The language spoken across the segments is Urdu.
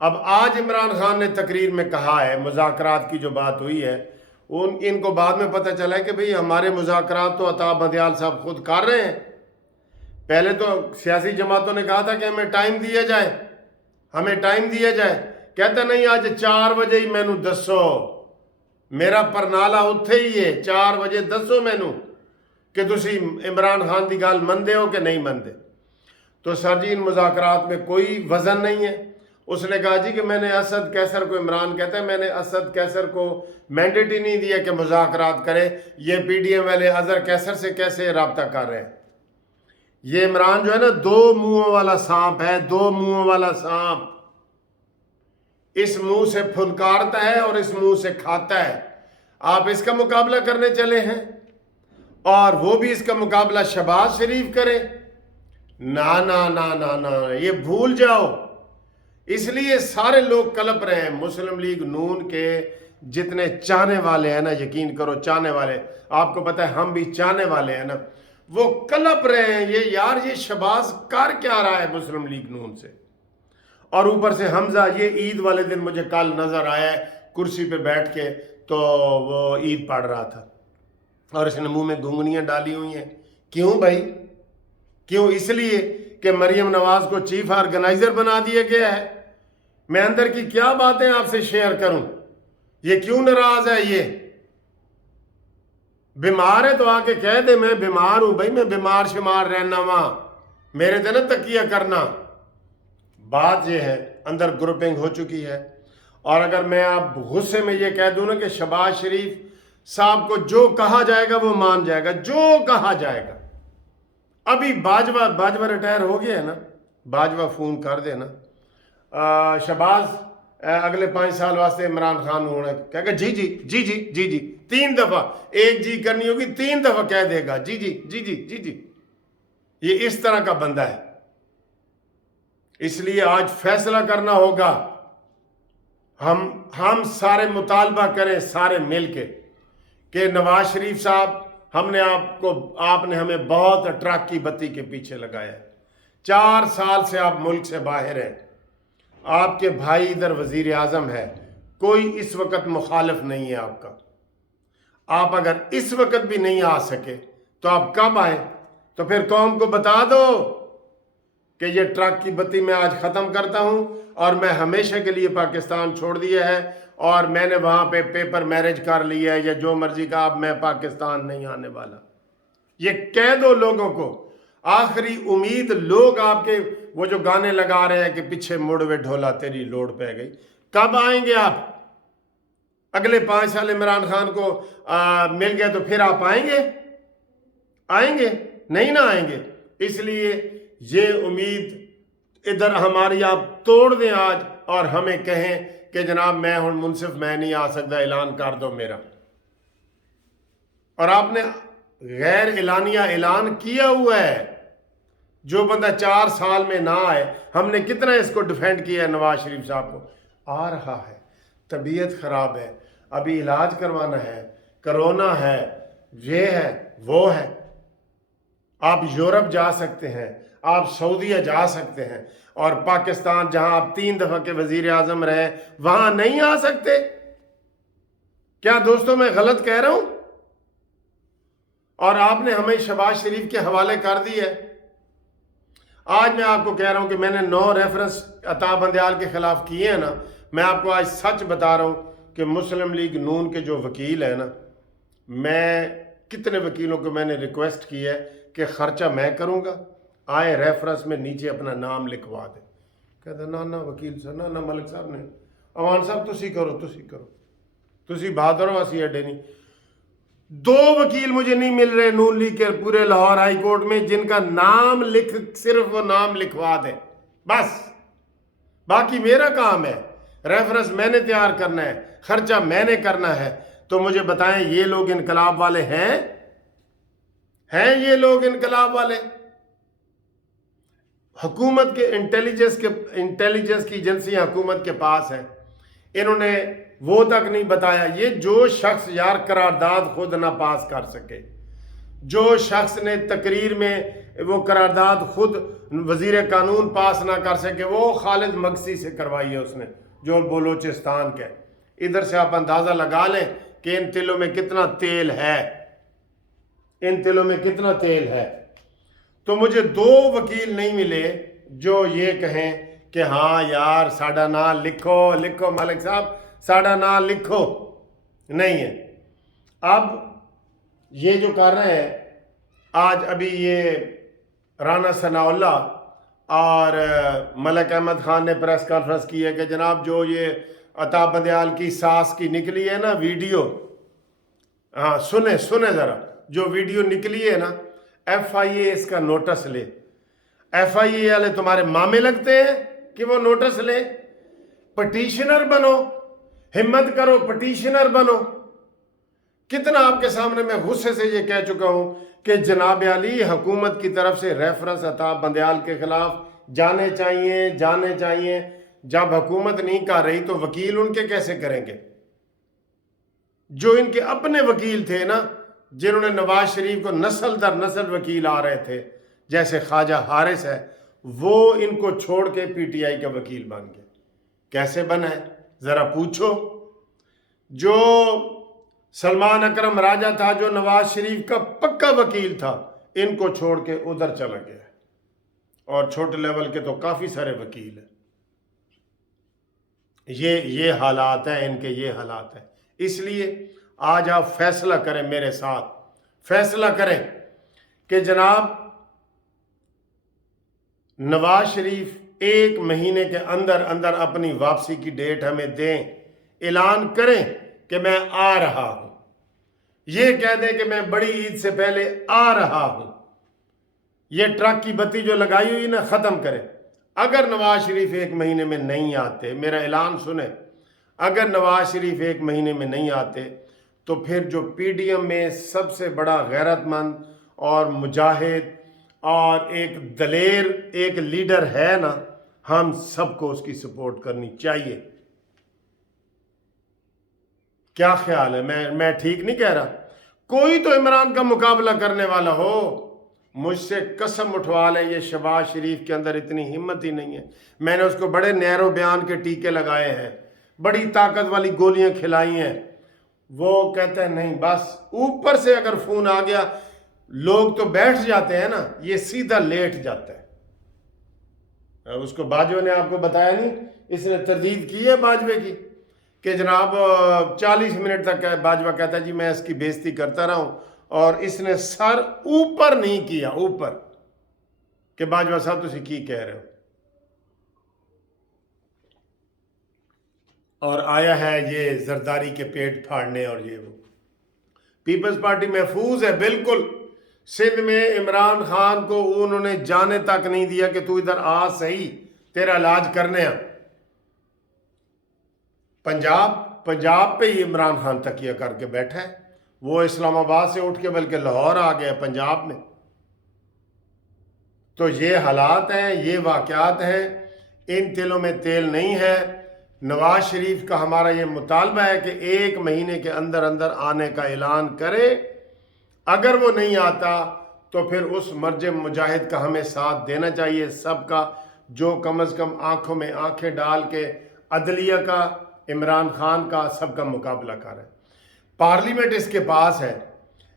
اب آج عمران خان نے تقریر میں کہا ہے، مذاکرات کی جو بات ہوئی ہے، ان کو بعد میں پتہ چلا ہے کہ بھئی ہمارے مذاکرات تو عطا بندیال صاحب خود کر رہے ہیں۔ پہلے تو سیاسی جماعتوں نے کہا تھا کہ ہمیں ٹائم دیا جائے، ہمیں ٹائم دیا جائے، کہتا نہیں آج 4 بجے ہی مینو دسو، میرا پرنالا اتھے ہی ہے، 4 بجے دسو مینو کہ تسی عمران خان دی گل مندے ہو کہ نہیں مندے۔ تو سر جی ان مذاکرات میں کوئی وزن نہیں ہے۔ اس نے کہا جی کہ میں نے اسد کیسر کو، عمران کہتا ہے میں نے اسد کیسر کو مینڈیٹ ہی نہیں دیا کہ مذاکرات کرے، یہ پی ڈی ایم والے اظہر کیسر سے کیسے رابطہ کر رہے ہیں۔ یہ عمران جو ہے نا 2 منہوں والا سانپ ہے، 2 منہوں والا سانپ، اس منہ سے پھنکارتا ہے اور اس منہ سے کھاتا ہے۔ آپ اس کا مقابلہ کرنے چلے ہیں اور وہ بھی اس کا مقابلہ شہباز شریف کرے؟ نا نا نا نا نا، یہ بھول جاؤ۔ اس لیے سارے لوگ کلپ رہے ہیں، مسلم لیگ نون کے جتنے چاہنے والے ہیں نا، یقین کرو چاہنے والے، آپ کو پتہ ہے ہم بھی چاہنے والے ہیں نا، وہ کلپ رہے ہیں یہ یار یہ شہباز کر کیا رہا ہے مسلم لیگ نون سے۔ اور اوپر سے حمزہ یہ عید والے دن مجھے کل نظر آیا ہے کرسی پہ بیٹھ کے، تو وہ عید پڑھ رہا تھا اور اس نے منہ میں گھنگنیاں ڈالی ہوئی ہیں۔ کیوں بھائی؟ کیوں؟ اس لیے کہ مریم نواز کو چیف آرگنائزر بنا دیا گیا ہے۔ میں اندر کی کیا باتیں آپ سے شیئر کروں؟ یہ کیوں ناراض ہے؟ یہ بیمار ہے تو آ کے کہہ دے میں بیمار ہوں بھائی، میں بیمار شمار رہنا وہاں، میرے دے نا تکیہ کرنا۔ بات یہ ہے اندر گروپنگ ہو چکی ہے۔ اور اگر میں آپ غصے میں یہ کہہ دوں نا کہ شہباز شریف صاحب کو جو کہا جائے گا وہ مان جائے گا، جو کہا جائے گا۔ ابھی باجوہ ریٹائر ہو گیا ہے نا، باجوہ فون کر دے نا شہباز اگلے 5 سال واسطے عمران خان ہونا، کہہ گا جی جی جی جی جی جی 3 دفعہ، ایک جی کرنی ہوگی 3 دفعہ کہہ دے گا جی جی جی جی جی جی۔ یہ اس طرح کا بندہ ہے۔ اس لیے آج فیصلہ کرنا ہوگا، ہم سارے مطالبہ کریں سارے مل کے کہ نواز شریف صاحب، آپ نے ہمیں بہت ٹرک کی بتی کے پیچھے لگایا ہے، 4 سال سے آپ ملک سے باہر ہیں، آپ کے بھائی ادھر وزیر اعظم ہے، کوئی اس وقت مخالف نہیں ہے آپ کا۔ آپ اگر اس وقت بھی نہیں آ سکے تو آپ کب آئیں؟ تو پھر قوم کو بتا دو کہ یہ ٹرک کی بتی میں آج ختم کرتا ہوں اور میں ہمیشہ کے لیے پاکستان چھوڑ دیا ہے اور میں نے وہاں پہ پیپر میرج کر لیا ہے یا جو مرضی کا، اب میں پاکستان نہیں آنے والا۔ یہ کہہ دو لوگوں کو۔ آخری امید لوگ آپ کے وہ جو گانے لگا رہے ہیں کہ پیچھے مڑ وے ڈھولا تیری لوڑ پہ گئی، کب آئیں گے آپ؟ اگلے 5 سال عمران خان کو مل گئے تو پھر آپ آئیں گے؟ آئیں گے؟ نہیں نہ آئیں گے۔ اس لیے یہ امید ادھر ہماری آپ توڑ دیں آج اور ہمیں کہیں کہ جناب میں ہوں منصف، میں نہیں آ سکتا، اعلان کر دو میرا۔ اور آپ نے غیر اعلانیہ اعلان کیا ہوا ہے، جو بندہ 4 سال میں نہ آئے، ہم نے کتنا اس کو ڈیفینڈ کیا ہے نواز شریف صاحب کو۔ آ رہا ہے، طبیعت خراب ہے، ابھی علاج کروانا ہے، کرونا ہے، یہ ہے وہ ہے۔ آپ یورپ جا سکتے ہیں، آپ سعودیہ جا سکتے ہیں، اور پاکستان جہاں آپ 3 دفعہ کے وزیر اعظم رہے وہاں نہیں آ سکتے؟ کیا دوستوں میں غلط کہہ رہا ہوں؟ اور آپ نے ہمیں شہباز شریف کے حوالے کر دی ہے۔ آج میں آپ کو کہہ رہا ہوں کہ میں نے 9 ریفرنس عطا بندیال کے خلاف کیے ہیں نا، میں آپ کو آج سچ بتا رہا ہوں کہ مسلم لیگ نون کے جو وکیل ہیں نا، میں کتنے وکیلوں کو میں نے ریکویسٹ کی ہے کہ خرچہ میں کروں گا، آئے ریفرنس میں نیچے اپنا نام لکھوا دیں۔ کہتا نا وکیل صاحب، نا ملک صاحب نے، امان صاحب تسی کرو، تسی بہادر ہو، اسی اڈے نہیں۔ 2 وکیل مجھے نہیں مل رہے نون لیگ کے پورے لاہور ہائی کورٹ میں جن کا نام صرف وہ نام لکھوا دیں بس، باقی میرا کام ہے، ریفرنس میں نے تیار کرنا ہے، خرچہ میں نے کرنا ہے۔ تو مجھے بتائیں یہ لوگ انقلاب والے ہیں یہ لوگ انقلاب والے؟ حکومت کے انٹیلیجنس کی ایجنسیاں حکومت کے پاس ہیں، انہوں نے وہ تک نہیں بتایا۔ یہ جو شخص یار قرارداد خود نہ پاس کر سکے، جو شخص نے تقریر میں وہ قرارداد خود وزیر قانون پاس نہ کر سکے، وہ خالد مگسی سے کروائی ہے اس نے، جو بلوچستان کے۔ ادھر سے آپ اندازہ لگا لیں کہ ان تلوں میں کتنا تیل ہے، ان تلوں میں کتنا تیل ہے۔ تو مجھے 2 وکیل نہیں ملے جو یہ کہیں کہ ہاں یار ساڑا نام لکھو ملک صاحب، ساڑا نام لکھو، نہیں ہے۔ اب یہ جو کر رہے ہیں، آج ابھی یہ رانا ثناء اللہ اور ملک احمد خان نے پریس کانفرنس کی ہے کہ جناب جو یہ عطا بندیال کی ساس کی نکلی ہے نا ویڈیو، ہاں سنیں ذرا، جو ویڈیو نکلی ہے نا، ایف آئی اے اس کا نوٹس لے۔ ایف آئی اے والے تمہارے مامے لگتے ہیں کہ وہ نوٹس لیں؟ پٹیشنر بنو، ہمت کرو پٹیشنر بنو۔ کتنا آپ کے سامنے میں غصے سے یہ کہہ چکا ہوں کہ جناب علی حکومت کی طرف سے ریفرنس عطا بندیال کے خلاف جانے چاہیے۔ جب حکومت نہیں کر رہی تو وکیل ان کے کیسے کریں گے؟ جو ان کے اپنے وکیل تھے نا، جنہوں نے نواز شریف کو نسل در نسل وکیل آ رہے تھے، جیسے خواجہ حارث ہے، وہ ان کو چھوڑ کے پی ٹی آئی کا وکیل بن گئے۔ کیسے بنا ہے ذرا پوچھو۔ جو سلمان اکرم راجہ تھا، جو نواز شریف کا پکا وکیل تھا، ان کو چھوڑ کے ادھر چلا گیا، اور چھوٹے لیول کے تو کافی سارے وکیل ہیں۔ یہ حالات ہیں ان کے، یہ حالات ہیں۔ اس لیے آج آپ فیصلہ کریں میرے ساتھ، فیصلہ کریں کہ جناب نواز شریف 1 مہینے کے اندر اپنی واپسی کی ڈیٹ ہمیں دیں، اعلان کریں کہ میں آ رہا ہوں، یہ کہہ دیں کہ میں بڑی عید سے پہلے آ رہا ہوں۔ یہ ٹرک کی بتی جو لگائی ہوئی نا، ختم کریں۔ اگر نواز شریف 1 مہینے میں نہیں آتے، میرا اعلان سنیں، اگر نواز شریف 1 مہینے میں نہیں آتے تو پھر جو پی ڈی ایم میں سب سے بڑا غیرت مند اور مجاہد اور ایک دلیر ایک لیڈر ہے نا، ہم سب کو اس کی سپورٹ کرنی چاہیے۔ کیا خیال ہے؟ میں ٹھیک نہیں کہہ رہا؟ کوئی تو عمران کا مقابلہ کرنے والا ہو۔ مجھ سے قسم اٹھوا لیں، یہ شہباز شریف کے اندر اتنی ہمت ہی نہیں ہے۔ میں نے اس کو بڑے نیرو بیان کے ٹیکے لگائے ہیں، بڑی طاقت والی گولیاں کھلائی ہیں، وہ کہتے ہیں نہیں، بس اوپر سے اگر فون آ گیا، لوگ تو بیٹھ جاتے ہیں نا، یہ سیدھا لیٹ جاتا ہے۔ اس کو باجوے نے آپ کو بتایا نہیں، اس نے تردید کی ہے باجوے کی کہ جناب 40 منٹ تک باجوہ کہتا ہے جی میں اس کی بے عزتی کرتا رہا ہوں، اور اس نے سر اوپر نہیں کیا، اوپر، کہ باجوہ صاحب تسی کی کہہ رہے ہو۔ اور آیا ہے یہ زرداری کے پیٹ پھاڑنے اور یہ وہ۔ پیپلز پارٹی محفوظ ہے بالکل۔ سندھ میں عمران خان کو انہوں نے جانے تک نہیں دیا کہ تو ادھر آ، صحیح تیرا علاج کرنے ہیں۔ پنجاب پہ ہی عمران خان تکیہ کر کے بیٹھا ہے، وہ اسلام آباد سے اٹھ کے بلکہ لاہور آ گیا پنجاب میں۔ تو یہ حالات ہیں، یہ واقعات ہیں، ان تلوں میں تیل نہیں ہے۔ نواز شریف کا ہمارا یہ مطالبہ ہے کہ 1 مہینے کے اندر آنے کا اعلان کرے۔ اگر وہ نہیں آتا تو پھر اس مرج مجاہد کا ہمیں ساتھ دینا چاہیے سب کا، جو کم از کم آنکھوں میں آنکھیں ڈال کے عدلیہ کا، عمران خان کا، سب کا مقابلہ کر ہے۔ پارلیمنٹ اس کے پاس ہے۔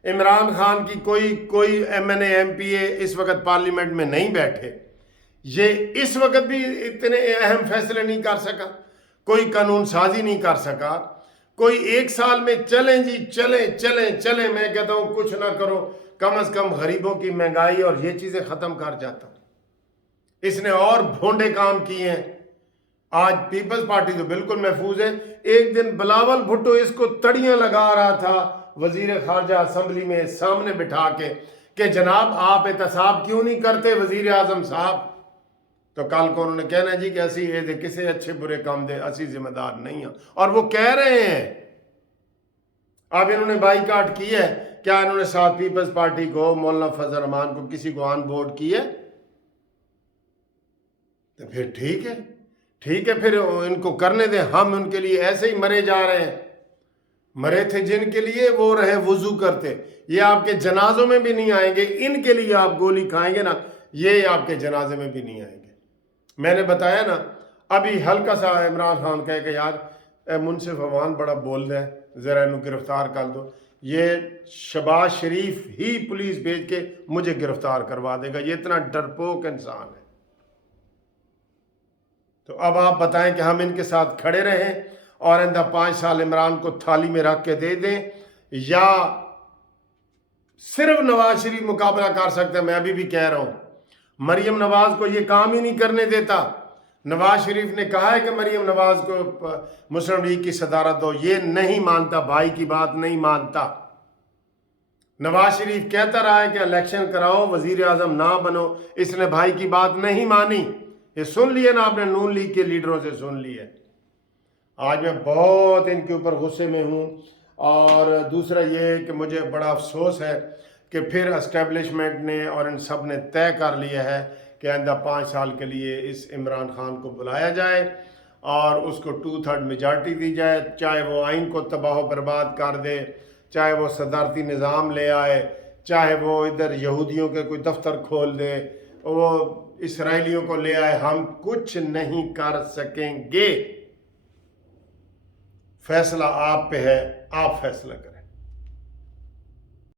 عمران خان کی کوئی M N A M P A اس وقت پارلیمنٹ میں نہیں بیٹھے، یہ اس وقت بھی اتنے اہم فیصلے نہیں کر سکا، کوئی قانون سازی نہیں کر سکا۔ کوئی 1 سال میں چلیں جی، چلیں، میں کہتا ہوں کچھ نہ کرو، کم از کم غریبوں کی مہنگائی اور یہ چیزیں ختم کر جاتا ہوں۔ اس نے اور بھونڈے کام کیے ہیں۔ آج پیپلز پارٹی تو بالکل محفوظ ہے۔ ایک دن بلاول بھٹو اس کو تڑیاں لگا رہا تھا وزیر خارجہ اسمبلی میں سامنے بٹھا کے کہ جناب آپ احتساب کیوں نہیں کرتے وزیر اعظم صاحب؟ تو کل کو انہوں نے کہنا جی کہ اسی یہ دے کسے اچھے برے کام دے، اسی ذمہ دار نہیں ہیں، اور وہ کہہ رہے ہیں۔ اب انہوں نے بائی کاٹ کی ہے، کیا انہوں نے ساتھ پیپلز پارٹی کو، مولانا فضل الرحمان کو، کسی کو آن بورڈ کی ہے؟ تو پھر ٹھیک ہے، پھر ان کو کرنے دیں۔ ہم ان کے لیے ایسے ہی مرے جا رہے ہیں، مرے تھے جن کے لیے وہ رہے وضو کرتے، یہ آپ کے جنازوں میں بھی نہیں آئیں گے، ان کے لیے آپ گولی کھائیں گے نا، یہ آپ کے جنازے میں بھی نہیں آئیں گے۔ میں نے بتایا نا، ابھی ہلکا سا عمران خان کہے کہ یار منصف عوان بڑا بول رہا ہے، ذرا انہوں گرفتار کر دو، یہ شہباز شریف ہی پولیس بھیج کے مجھے گرفتار کروا دے گا، یہ اتنا ڈرپوک انسان ہے۔ تو اب آپ بتائیں کہ ہم ان کے ساتھ کھڑے رہیں اور آئندہ 5 سال عمران کو تھالی میں رکھ کے دے دیں، یا صرف نواز شریف مقابلہ کر سکتے ہیں؟ میں ابھی بھی کہہ رہا ہوں، مریم نواز کو یہ کام ہی نہیں کرنے دیتا۔ نواز شریف نے کہا ہے کہ مریم نواز کو مسلم لیگ کی صدارت دو، یہ نہیں مانتا، بھائی کی بات نہیں مانتا۔ نواز شریف کہتا رہا ہے کہ الیکشن کراؤ، وزیر اعظم نہ بنو، اس نے بھائی کی بات نہیں مانی۔ یہ سن لیے نا آپ نے، نون لیگ کے لیڈروں سے سن لیے۔ آج میں بہت ان کے اوپر غصے میں ہوں، اور دوسرا یہ کہ مجھے بڑا افسوس ہے کہ پھر اسٹیبلشمنٹ نے اور ان سب نے طے کر لیا ہے کہ آئندہ 5 سال کے لیے اس عمران خان کو بلایا جائے اور اس کو 2/3 میجارٹی دی جائے، چاہے وہ آئین کو تباہ و برباد کر دے، چاہے وہ صدارتی نظام لے آئے، چاہے وہ ادھر یہودیوں کے کوئی دفتر کھول دے، وہ اسرائیلیوں کو لے آئے، ہم کچھ نہیں کر سکیں گے۔ فیصلہ آپ پہ ہے، آپ فیصلہ کریں۔